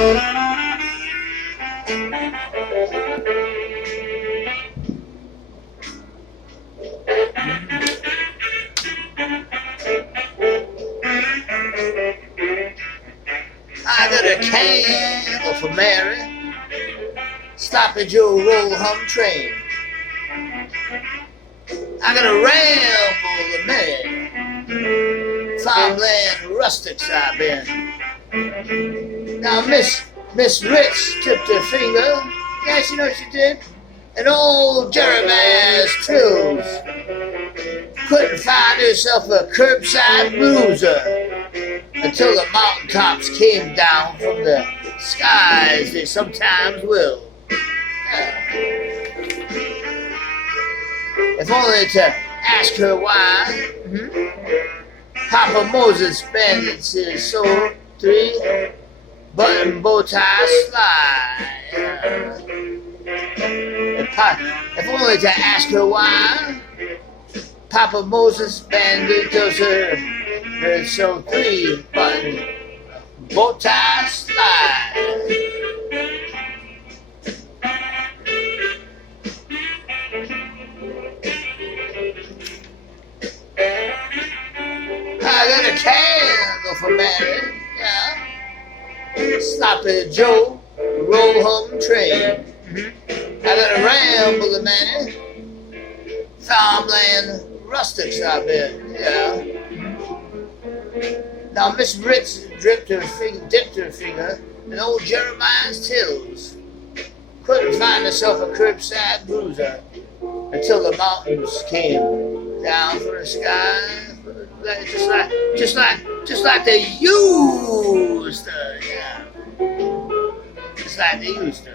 I got a candle for Mary, Sloppy Joe roll hum train. I got a ramble of many farmland rustics I've been. Now Miss Rich tipped her finger, yes, you know she did, and old Jeremiah's trills. Couldn't find herself a curbside bruiser until the mountaintops came down from the skies they sometimes will. If only to ask her why, Papa Moses bandits his soul 3-button bow tie slide. If only to ask her why, Papa Moses bandit does her so 3-button bow tie slide. I got a candle for Mary, yeah. Sloppy Joe, roll home train. I got a ramble of Manny, farmland rustics I've been, yeah. Now Miss Ritz dipped her finger in old Jeremiah's tills. Couldn't find herself a curbside bruiser until the mountains came down from the sky. Just like they used to, yeah. Just like they used to.